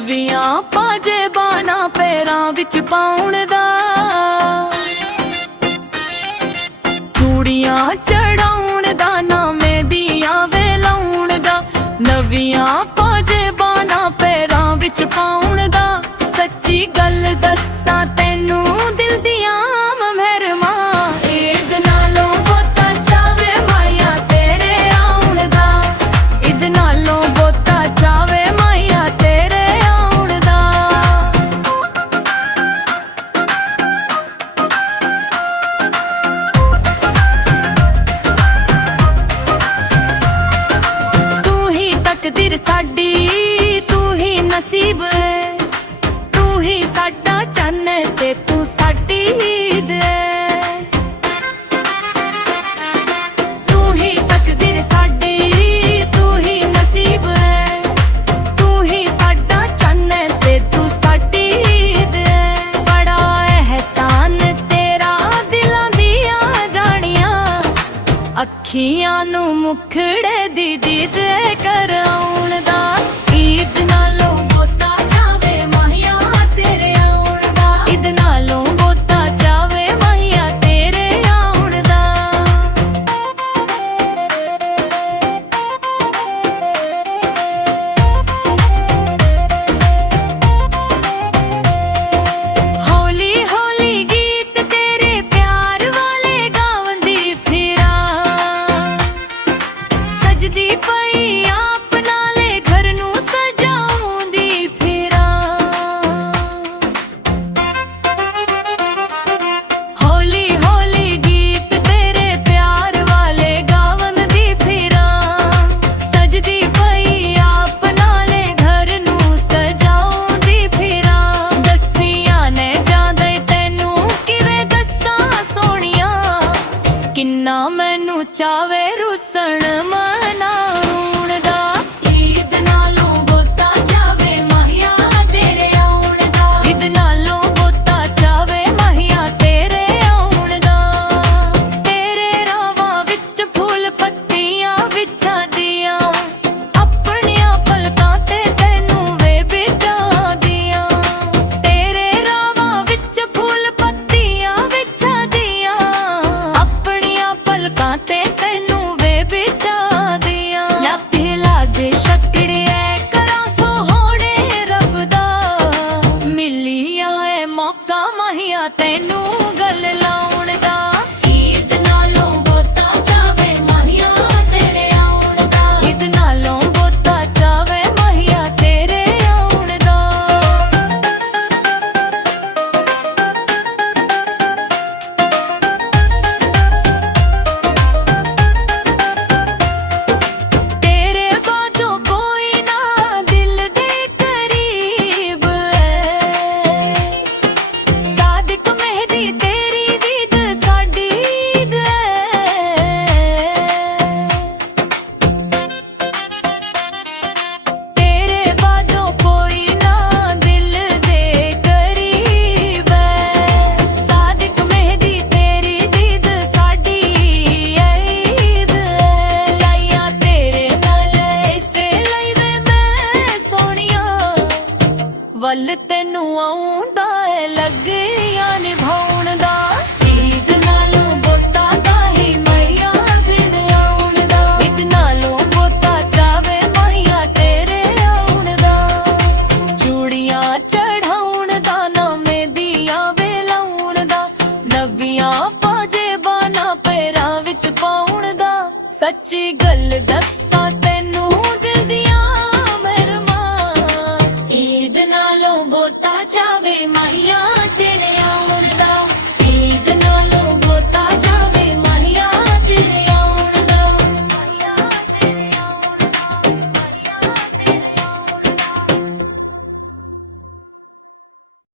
ਨਵੀਆਂ ਪਾਜੇਬਾਨਾ ਪੈਰਾਂ ਵਿੱਚ ਪਾਉਣ ਦਾ, ਚੂੜੀਆਂ ਚੜਾਉਣ ਦਾ, ਨਾ ਮਹਿੰਦੀਆਂ ਵੇ ਲਾਉਣ ਦਾ। ਨਵੀਆਂ ਪਾਜੇਬਾਨਾ ਪੈਰਾਂ ਵਿੱਚ ਪਾਉਣ ਦਾ, ਸੱਚੀ ਗੱਲ ਦੱਸਾਂ ਤੈਨੂੰ ਦਿਲ ਦੀਆਂ ਮਹਿਰਮਾਂ, ਈਦ ਨਾਲੋਂ ਬਹੁਤਾ ਚਾਵੇ ਮਾਇਆ ਤੇਰੇ ਆਉਣ ਦਾ, ਈਦ ਨਾਲੋਂ ਬਹੁਤਾ ਚਾਵੇ ਮਾਇਆ ਤੇਰੇ ਆਉਣ ਦਾ। ਤੂੰ ਹੀ ਤਕਦੀਰ ਸਾਡੀ, ਤੂੰ ਹੀ ਨਸੀਬ, ਤੂੰ ਹੀ ਸਾਡਾ ਚੰਨ ਤੇ ਤੂੰ ਸਾਡੀ ਈਦ। ਤੂੰ ਹੀ ਤਕਦੀਰ ਸਾਡੀ, ਤੂੰ ਹੀ ਨਸੀਬ, ਤੂੰ ਹੀ ਸਾਡਾ ਚੰਨ ਤੇ ਤੂੰ ਸਾਡੀ ਈਦ। ਬੜਾ ਅਹਿਸਾਨ ਤੇਰਾ ਦਿਲਾਂ ਦੀਆਂ ਜਾਣੀਆਂ, ਅੱਖੀਆਂ ਨੂੰ ਮੁਖੜੇ ਦੀ ਦੀਦ ਕਰਾਉਣ ਦਾ। ਈਦ ਨਾਲੋਂ ਬਹੁਤਾ ਚਾਵੇ ਮਾਹੀਆ ਤੇਰੇ ਆਉਣ ਦਾ, ਈਦ ਨਾਲੋਂ ਬਹੁਤਾ ਚਾਵੇ ਮਾਹੀਆ ਤੇਰੇ ਆਉਣ ਦਾ। ਹੌਲੀ ਹੌਲੀ ਗੀਤ ਤੇਰੇ ਪਿਆਰ ਵਾਲੇ ਗਾਵੰਦੀ ਫਿਰਾਂ, ਸਜਦੀ ਪਈ ਆਪ ਨਾਲੇ ਘਰ ਨੂੰ ਸਜਾਉਂਦੀ ਫਿਰਾਂ। ਹੌਲੀ ਹੌਲੀ ਗੀਤ ਤੇਰੇ ਪਿਆਰ ਵਾਲੇ ਗਾਵੰਦੀ ਫਿਰਾਂ, ਸਜਦੀ ਪਈ ਆਪ ਨਾਲੇ ਘਰ ਨੂੰ ਸਜਾਉਂਦੀ ਫਿਰਾਂ। ਦੱਸੀਆਂ ਨੇ ਜਾਂਦੇ ਤੈਨੂੰ ਕਿਵੇਂ ਦੱਸਾਂ ਸੋਹਣੀਆਂ, ਕਿੰਨਾ ਮੈਨੂੰ ਚਾਵੇ ਰੁੱਸਣ ਮਨਾਉਣ ਦਾ। ਈਦ ਨਾਲੋਂ ਬਹੁਤਾ ਚਾਵੇ ਮਾਹੀਆ ਤੇਰੇ ਆਉਣ ਦਾ, ਈਦ ਨਾਲੋਂ ਬਹੁਤਾ ਚਾਵੇ ਮਾਹੀਆ ਤੇਰੇ ਆਉਣ ਦਾ। ਤੇਰੇ ਰਾਵਾਂ ਵਿੱਚ ਫੁੱਲ ਪੱਤੀਆਂ ਵਿਛਾਦੀਆਂ, ਆਪਣੀਆਂ ਪਲਕਾਂ ਤੇ ਤੈਨੂੰ ਵੇ ਬਿਠਾਦੀਆਂ। ਤੇਰੇ ਰਾਵਾਂ ਵਿੱਚ ਫੁੱਲ ਪੱਤੀਆਂ ਵਿਛਾਦੀਆਂ, ਆਪਣੀਆਂ ਪਲਕਾਂ ਤੇ ਤੈਨੂੰ ਵੇ ਬਿਠਾਦੀਆਂ। ਲੱਭੇ ਲਾਗੇ ਸ਼ਕੜਿਆ ਕਰਾਂ ਸੋਹਣੇ ਰੱਬ ਦਾ, ਮਿਲਿਆ ਏ ਮੌਕਾ ਮਾਹੀਆ ਤੈਨੂੰ ਗੱਲ ਲਾਉਣ ਦਾ। ਈਦ ਨਾਲੋਂ ਬਹੁਤਾ ਚਾਵੇ ਮਾਹੀਆ ਤੇਰੇ ਆਉਣ ਦਾ, ਈਦ ਨਾਲੋਂ ਬਹੁਤਾ ਚਾਵੇ ਮਾਹੀਆ ਤੇਰੇ ਆਉਣ ਦਾ। ਤੇਰੇ ਬਾਝੋਂ ਕੋਈ ਨਾ ਦਿਲ ਦੇ ਕਰੀਬ ਐ, ਸਾਦਿਕ ਮਹਿਦੀ ਤੇਰੀ ਦੀਦ ਸਾਡੀ ਈਦ ਐ। ਤੇਰੇ ਬਾਝੋਂ ਕੋਈ ਨਾ ਦਿਲ ਦੇ ਕਰੀਬ ਐ, ਸਾਦਿਕ ਮਹਿਦੀ ਤੇਰੀ ਦੀਦ ਸਾਡੀ ਈਦ ਐ। ਲਾਈਆਂ ਤੇਰੇ ਨਾਲ ਇਸੇ ਲਈ ਵੇ ਮੈਂ ਸੋਹਣੀਆਂ, ਵੱਲ ਤੈਨੂੰ ਆਉਂਦਾ ਏ ਲੱਗੀਆਂ ਨਿਭਾਉਣ ਦਾ। ਈਦ ਨਾਲੋਂ ਬਹੁਤਾ ਕਾਹੀ ਮਾਹੀਆ ਫਿਰ ਆਉਣ ਦਾ, ਈਦ ਨਾਲੋਂ ਬਹੁਤਾ ਚਾਵੇ ਮਾਹੀਆ ਤੇਰੇ ਆਉਣ ਦਾ। ਚੂੜੀਆਂ ਚੜਾਉਣ ਦਾ, ਨਾ ਮਹਿੰਦੀਆਂ ਵੇ ਲਾਉਣ ਦਾ, ਨਵੀਆਂ ਪਾਜੇਬਾਨਾ ਪੈਰਾਂ ਵਿੱਚ ਪਾਉਣ ਦਾ, ਸੱਚੀ ਗੱਲ ਦੱਸ